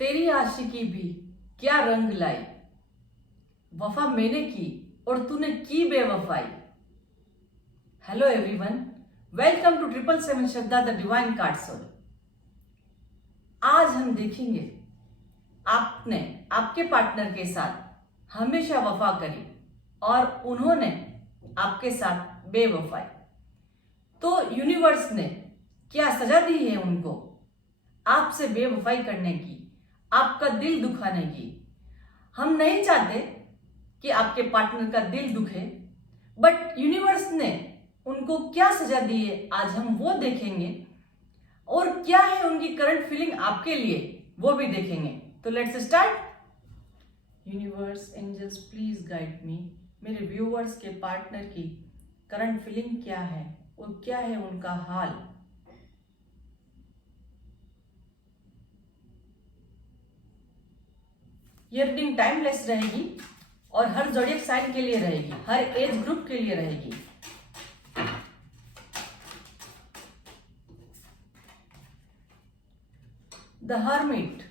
तेरी आशिकी भी क्या रंग लाई, वफा मैंने की और तूने की बेवफाई। Hello everyone, welcome to 777 Shraddha the divine card soul. आज हम देखेंगे आपने आपके पार्टनर के साथ हमेशा वफा करी और उन्होंने आपके साथ बेवफाई। तो यूनिवर्स ने क्या सजा दी है उनको आपसे बेवफाई करने की, आपका दिल दुखाने की। हम नहीं चाहते कि आपके पार्टनर का दिल दुखे, बट यूनिवर्स ने उनको क्या सजा दी है आज हम वो देखेंगे, और क्या है उनकी करंट फीलिंग आपके लिए वो भी देखेंगे। तो let's start. Universe, angels, please guide me. मेरे व्यूअर्स के पार्टनर की करंट फीलिंग क्या है और क्या है उनका हाल। ये रीडिंग टाइमलेस रहेगी और हर ज़ोडिएक साइन के लिए रहेगी, हर एज ग्रुप के लिए रहेगी। The hermit,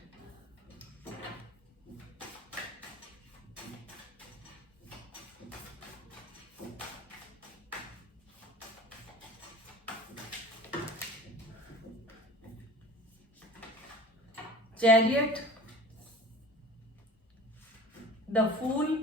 chariot, the fool,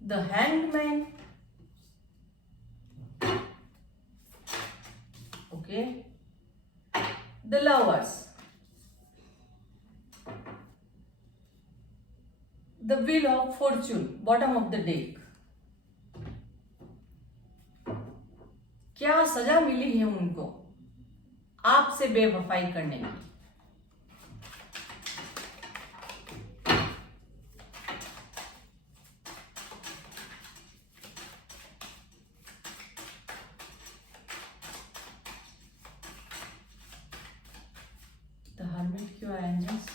the hanged man, okay, the lovers, the wheel of fortune, bottom of the deck। क्या सजा मिली है उनको आपसे बेवफाई करने की। The Hermit, क्यों एंजल्स,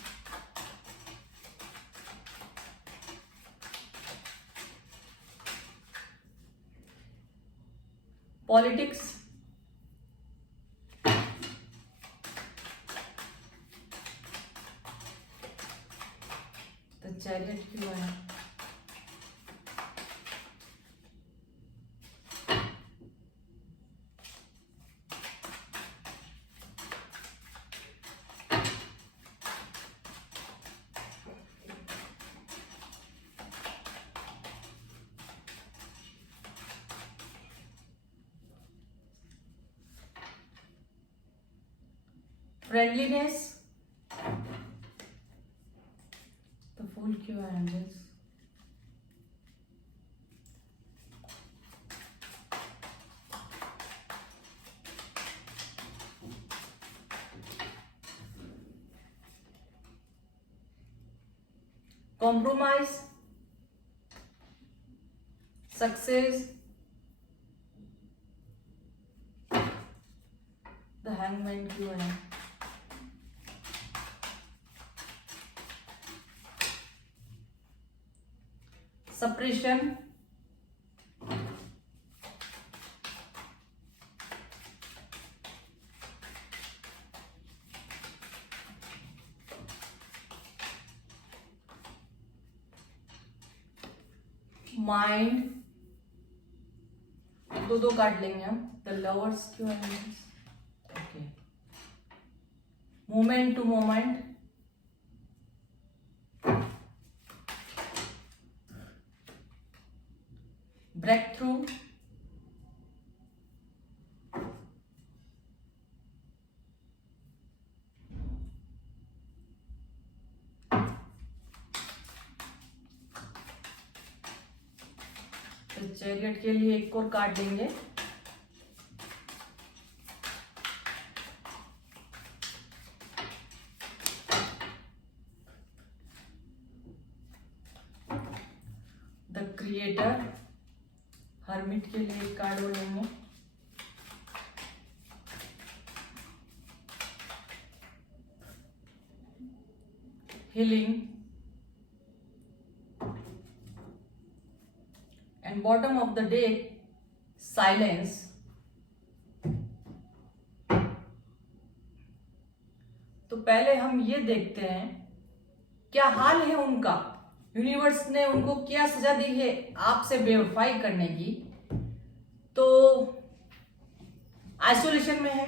पॉलिटिक्स, द चैरियट क्यों है, फ्रेंडलीनेस, द फूल क्यों है angels, compromise, success, the hangman क्यों है, सप्रेशन, माइंड, दो दो काट लेंगे हम। द लवर्स क्यों है, okay, moment to moment, breakthrough, chariot के लिए एक और कार्ड लेंगे। द क्रिएटर, हर्मिट के लिए एक कार्ड बोलेंगे। Healing and bottom of the deck silence. तो पहले हम ये देखते हैं क्या हाल है उनका, यूनिवर्स ने उनको क्या सजा दी है आपसे बेवफाई करने की। तो आइसोलेशन में है,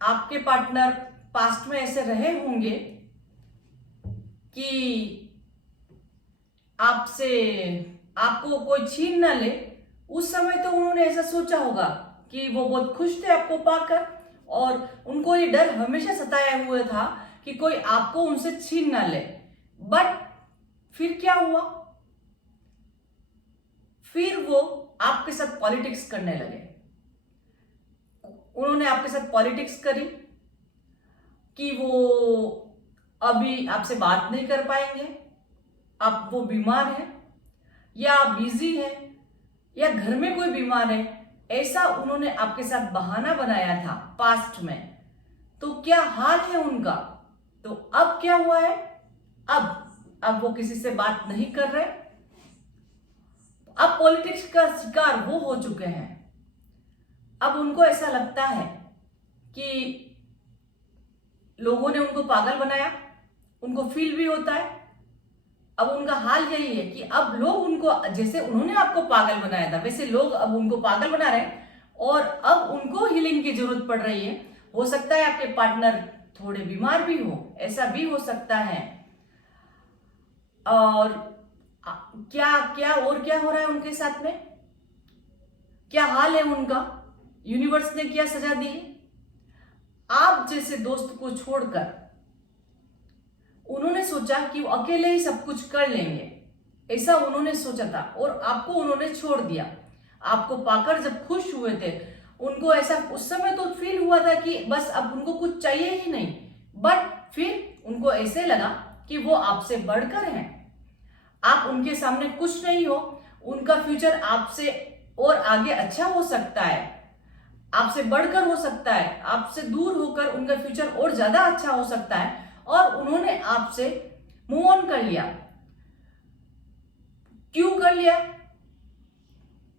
आपके पार्टनर पास्ट में ऐसे रहे होंगे कि आपको कोई छीन ना ले। उस समय तो उन्होंने ऐसा सोचा होगा कि वो बहुत खुश थे आपको पाकर, और उनको ये डर हमेशा सताया हुआ था कि कोई आपको उनसे छीन ना ले। बट फिर क्या हुआ, फिर वो आपके साथ पॉलिटिक्स करने लगे। उन्होंने आपके साथ पॉलिटिक्स करी कि वो अभी आपसे बात नहीं कर पाएंगे, आप वो बीमार हैं या बिजी है या घर में कोई बीमार है, ऐसा उन्होंने आपके साथ बहाना बनाया था पास्ट में। तो क्या हाल है उनका, तो अब क्या हुआ है, अब वो किसी से बात नहीं कर रहे, अब पॉलिटिक्स का शिकार वो हो चुके हैं। अब उनको ऐसा लगता है कि लोगों ने उनको पागल बनाया, उनको फील भी होता है। अब उनका हाल यही है कि अब लोग उनको, जैसे उन्होंने आपको पागल बनाया था वैसे लोग अब उनको पागल बना रहे हैं, और अब उनको हीलिंग की जरूरत पड़ रही है। हो सकता है आपके पार्टनर थोड़े बीमार भी हो, ऐसा भी हो सकता है। और क्या और क्या हो रहा है उनके साथ में, क्या हाल है उनका, यूनिवर्स ने क्या सजा दी। आप जैसे दोस्त को छोड़कर उन्होंने सोचा कि वो अकेले ही सब कुछ कर लेंगे, ऐसा उन्होंने सोचा था, और आपको उन्होंने छोड़ दिया। आपको पाकर जब खुश हुए थे, उनको ऐसा उस समय तो फील हुआ था कि बस अब उनको कुछ चाहिए ही नहीं। बट फिर उनको ऐसे लगा कि वो आपसे बढ़कर हैं, आप उनके सामने कुछ नहीं हो, उनका फ्यूचर आपसे और आगे अच्छा हो सकता है, आपसे बढ़कर हो सकता है, आपसे दूर होकर उनका फ्यूचर और ज्यादा अच्छा हो सकता है, और उन्होंने आपसे मूव ऑन कर लिया। क्यों कर लिया,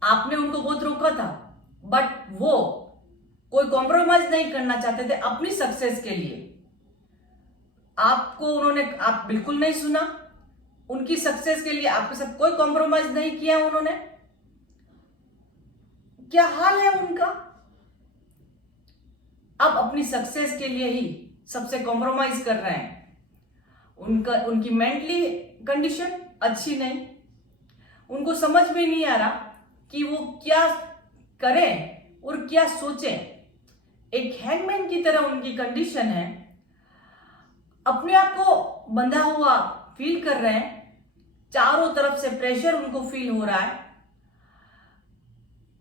आपने उनको बहुत रोका था, बट वो कोई कॉम्प्रोमाइज नहीं करना चाहते थे अपनी सक्सेस के लिए। आप बिल्कुल नहीं सुना, उनकी सक्सेस के लिए आपके साथ कोई कॉम्प्रोमाइज नहीं किया उन्होंने। क्या हाल है उनका, अब अपनी सक्सेस के लिए ही सबसे कॉम्प्रोमाइज कर रहे हैं। उनकी मेंटली कंडीशन अच्छी नहीं, उनको समझ में नहीं आ रहा कि वो क्या करें और क्या सोचें। एक हैंगमैन की तरह उनकी कंडीशन है, अपने आप को बंधा हुआ फील कर रहे हैं, चारों तरफ से प्रेशर उनको फील हो रहा है।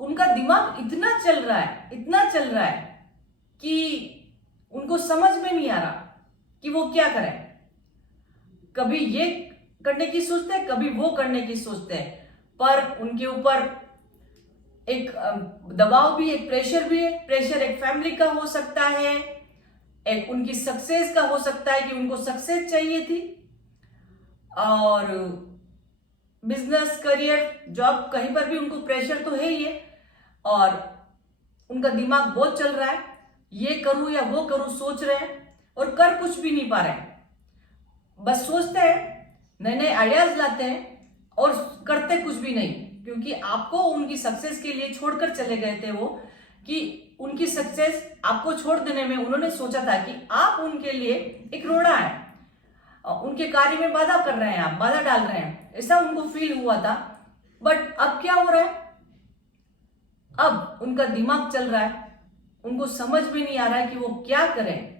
उनका दिमाग इतना चल रहा है कि उनको समझ में नहीं आ रहा कि वो क्या करें। कभी ये करने की सोचते हैं, कभी वो करने की सोचते हैं, पर उनके ऊपर एक दबाव भी, एक प्रेशर भी है। प्रेशर एक फैमिली का हो सकता है, एक उनकी सक्सेस का हो सकता है कि उनको सक्सेस चाहिए थी, और बिजनेस, करियर, जॉब, कहीं पर भी उनको प्रेशर तो है ही है, और उनका दिमाग बहुत चल रहा है, ये करूं या वो करूं सोच रहे हैं, और कर कुछ भी नहीं पा रहे हैं। बस सोचते हैं, नए नए आइडियाज लाते हैं और करते कुछ भी नहीं, क्योंकि आपको उनकी सक्सेस के लिए छोड़कर चले गए थे वो, कि उनकी सक्सेस आपको छोड़ देने में उन्होंने सोचा था कि आप उनके लिए एक रोड़ा है, उनके कार्य में बाधा कर रहे हैं, आप बाधा डाल रहे हैं, ऐसा उनको फील हुआ था। बट अब क्या हो रहा है, अब उनका दिमाग चल रहा है, उनको समझ में नहीं आ रहा है कि वो क्या करें।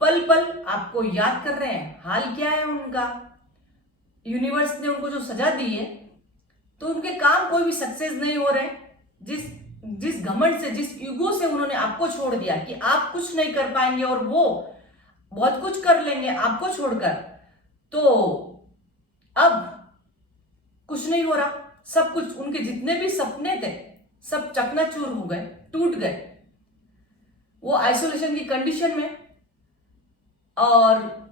पल पल आपको याद कर रहे हैं, हाल क्या है उनका, यूनिवर्स ने उनको जो सजा दी है, तो उनके काम कोई भी सक्सेस नहीं हो रहे। जिस घमंड से, जिस ईगो से उन्होंने आपको छोड़ दिया कि आप कुछ नहीं कर पाएंगे और वो बहुत कुछ कर लेंगे आपको छोड़कर, तो अब कुछ नहीं हो रहा, सब कुछ, उनके जितने भी सपने थे सब चकनाचूर हो गए, टूट गए। वो आइसोलेशन की कंडीशन में, और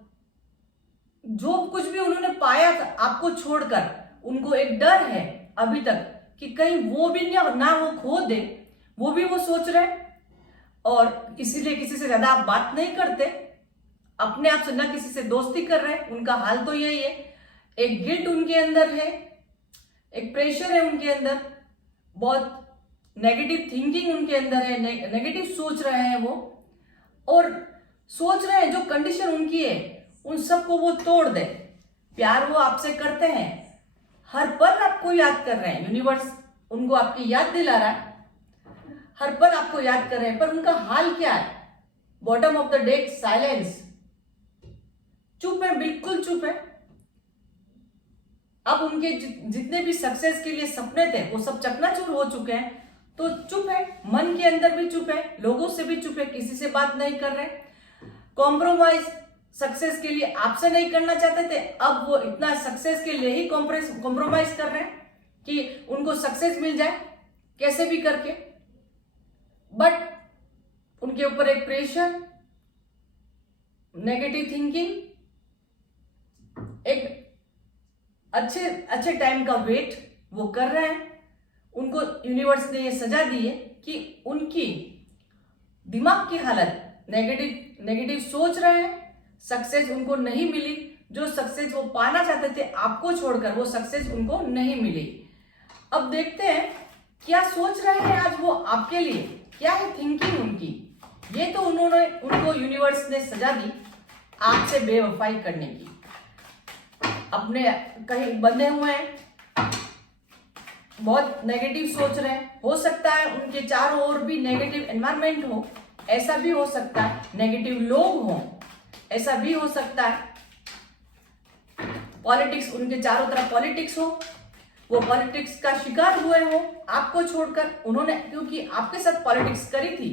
जो कुछ भी उन्होंने पाया था आपको छोड़कर, उनको एक डर है अभी तक कि कहीं वो भी ना वो खो दे, वो भी वो सोच रहे हैं। और इसीलिए किसी से ज्यादा आप बात नहीं करते, अपने आप से ना किसी से दोस्ती कर रहे हैं। उनका हाल तो यही है। एक गिल्ट उनके अंदर है, एक प्रेशर है उनके अंदर, बहुत नेगेटिव थिंकिंग उनके अंदर है, नेगेटिव सोच रहे हैं वो, और सोच रहे हैं जो कंडीशन उनकी है उन सबको वो तोड़ दे। प्यार वो आपसे करते हैं, हर पल आपको याद कर रहे हैं, यूनिवर्स उनको आपकी याद दिला रहा है, हर पल आपको याद कर रहे हैं, पर उनका हाल क्या है? Bottom of the deck silence, चुप है, बिल्कुल चुप है। अब उनके जितने भी सक्सेस के लिए सपने थे वो सब चकनाचूर हो चुके हैं, तो चुप है, मन के अंदर भी चुप है, लोगों से भी चुप है, किसी से बात नहीं कर रहे। कॉम्प्रोमाइज सक्सेस के लिए आपसे नहीं करना चाहते थे, अब वो इतना सक्सेस के लिए ही कॉम्प्रोमाइज कर रहे हैं कि उनको सक्सेस मिल जाए कैसे भी करके। बट उनके ऊपर एक प्रेशर, नेगेटिव थिंकिंग, एक अच्छे टाइम का वेट वो कर रहे हैं। उनको यूनिवर्स ने ये सजा दी है कि उनकी दिमाग की हालत नेगेटिव सोच रहे हैं, सक्सेस उनको नहीं मिली, जो सक्सेस वो पाना चाहते थे आपको छोड़कर, वो सक्सेस उनको नहीं मिली। अब देखते हैं क्या सोच रहे हैं आज वो आपके लिए, क्या है थिंकिंग उनकी। ये तो उनको यूनिवर्स ने सजा दी आपसे बेवफाई करने की, अपने कहीं बंधे हुए हैं, बहुत नेगेटिव सोच रहे हैं। हो सकता है उनके चारों ओर भी नेगेटिव एनवायरनमेंट हो, ऐसा भी हो सकता है, नेगेटिव लोग हों, ऐसा भी हो सकता है। पॉलिटिक्स, उनके चारों तरफ पॉलिटिक्स हो, वो पॉलिटिक्स का शिकार हुए हो आपको छोड़कर। उन्होंने क्योंकि आपके साथ पॉलिटिक्स करी थी,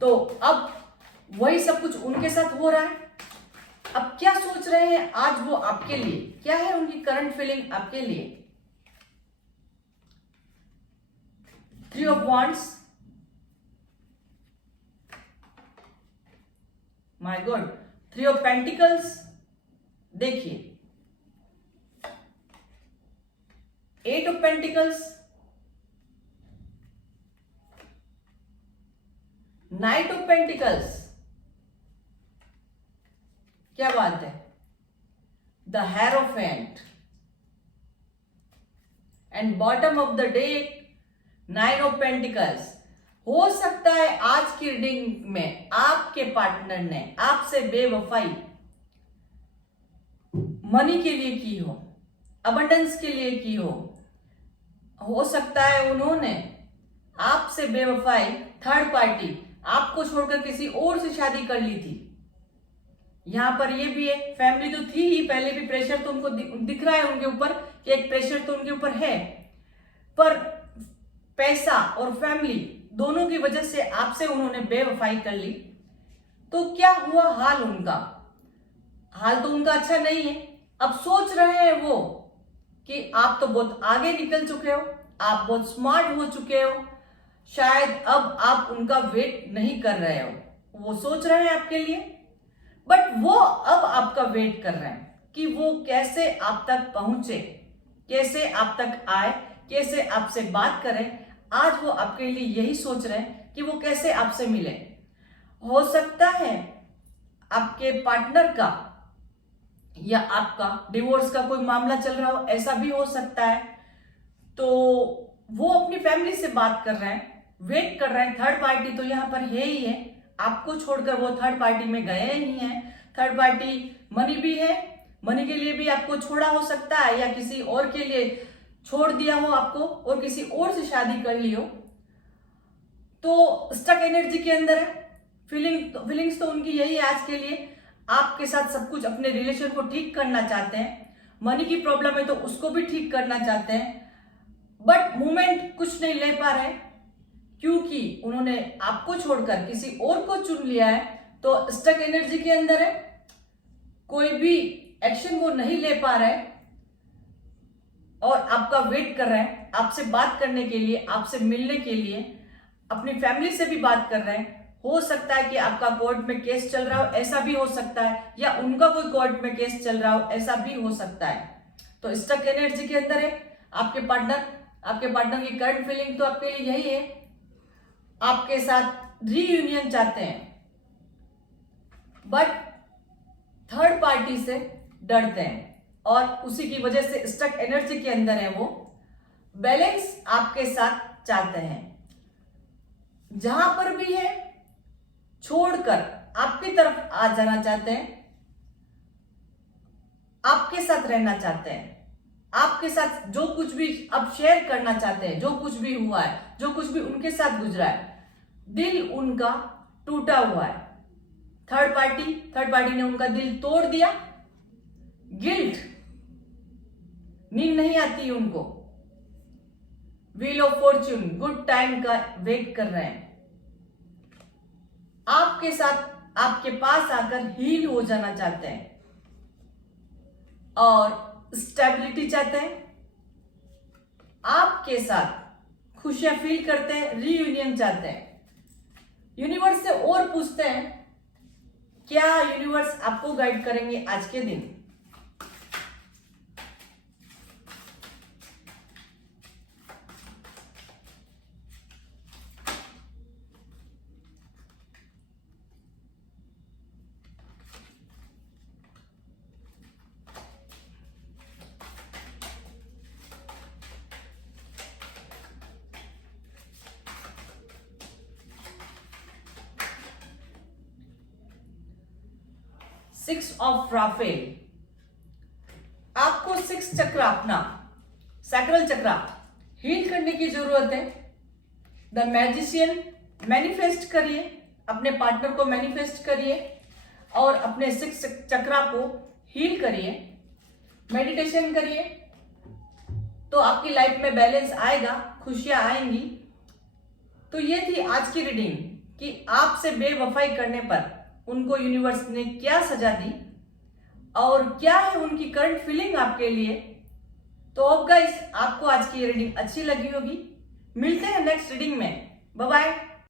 तो अब वही सब कुछ उनके साथ हो रहा है। अब क्या सोच रहे हैं आज वो आपके लिए, क्या है उनकी करंट फीलिंग आपके लिए? 3 of Wands, my God, 3 of Pentacles, देखिए 8 of Pentacles, Knight of Pentacles, क्या बात है, the Hierophant, and bottom of the deck 9 of Pentacles। हो सकता है आज की रीडिंग में आपके पार्टनर ने आपसे बेवफाई मनी के लिए की हो, अबंडेंस के लिए की हो सकता है उन्होंने आपसे बेवफाई, थर्ड पार्टी, आपको छोड़कर किसी और से शादी कर ली थी। यहां पर ये भी है, फैमिली तो थी ही, पहले भी प्रेशर तो उनको दिख रहा है उनके ऊपर कि एक प्रेशर तो उनके ऊपर है, पर पैसा और फैमिली दोनों की वजह से आपसे उन्होंने बेवफाई कर ली। तो क्या हुआ हाल उनका? हाल तो उनका अच्छा नहीं है। अब सोच रहे हैं वो कि आप तो बहुत आगे निकल चुके हो, आप बहुत स्मार्ट हो चुके हो, शायद अब आप उनका वेट नहीं कर रहे हो। वो सोच रहे हैं आपके लिए, बट वो अब आपका वेट कर रहे हैं कि वो कैसे आप तक पहुंचे, कैसे आप तक आए, कैसे आपसे बात करें। आज वो आपके लिए यही सोच रहे हैं कि वो कैसे आपसे मिले। हो सकता है आपके पार्टनर का या आपका डिवोर्स का कोई मामला चल रहा हो, ऐसा भी हो सकता है। तो वो अपनी फैमिली से बात कर रहे हैं, वेट कर रहे हैं। थर्ड पार्टी तो यहाँ पर है ही है, आपको छोड़कर वो थर्ड पार्टी में गए ही हैं। थर्ड पार्टी मनी भी है, मनी के लिए भी आपको छोड़ा हो सकता है, या किसी और के लिए छोड़ दिया हो आपको और किसी और से शादी कर ली हो। तो स्टक एनर्जी के अंदर है। फीलिंग्स तो उनकी यही है आज के लिए, आपके साथ सब कुछ, अपने रिलेशन को ठीक करना चाहते हैं। मनी की प्रॉब्लम है तो उसको भी ठीक करना चाहते हैं, बट मूवमेंट कुछ नहीं ले पा रहे क्योंकि उन्होंने आपको छोड़कर किसी और को चुन लिया है। तो स्टक एनर्जी के अंदर है। कोई भी एक्शन वो नहीं ले पा रहा है और आपका वेट कर रहा है, आपसे बात करने के लिए, आपसे मिलने के लिए, अपनी फैमिली से भी बात कर रहे हैं। हो सकता है कि आपका कोर्ट में केस चल रहा हो, ऐसा भी हो सकता है, या उनका कोई कोर्ट में केस चल रहा हो, ऐसा भी हो सकता है। तो स्टक एनर्जी के अंदर है आपके पार्टनर की करंट फीलिंग तो आपके लिए यही है, आपके साथ रीयूनियन चाहते हैं, बट थर्ड पार्टी से डरते हैं और उसी की वजह से स्टक एनर्जी के अंदर है। वो बैलेंस आपके साथ चाहते हैं, जहां पर भी है छोड़कर आपकी तरफ आ जाना चाहते हैं, आपके साथ रहना चाहते हैं, आपके साथ जो कुछ भी अब शेयर करना चाहते हैं, जो कुछ भी हुआ है, जो कुछ भी उनके साथ गुजरा है, दिल उनका टूटा हुआ है। थर्ड पार्टी ने उनका दिल तोड़ दिया। गिल्ट, नींद नहीं आती उनको, wheel of Fortune, good time का वेट कर रहे हैं, आपके साथ आपके पास आकर हील हो जाना चाहते हैं और स्टेबिलिटी चाहते हैं, आपके साथ खुशियां फील करते हैं, रीयूनियन चाहते हैं। यूनिवर्स से और पूछते हैं क्या यूनिवर्स आपको गाइड करेंगे आज के दिन। सिक्स ऑफ राफेल, आपको सिक्स चक्र, अपना सैक्रल चक्र हील करने की जरूरत है। द मैजिशियन, मैनिफेस्ट करिए, अपने पार्टनर को मैनिफेस्ट करिए और अपने सिक्स चक्रा को हील करिए, मेडिटेशन करिए, तो आपकी लाइफ में बैलेंस आएगा, खुशियां आएंगी। तो ये थी आज की रीडिंग कि आपसे बेवफाई करने पर उनको यूनिवर्स ने क्या सजा दी और क्या है उनकी करंट फीलिंग आपके लिए। तो अब गाइस, आपको आज की रीडिंग अच्छी लगी होगी। मिलते हैं नेक्स्ट रीडिंग में। Bye bye.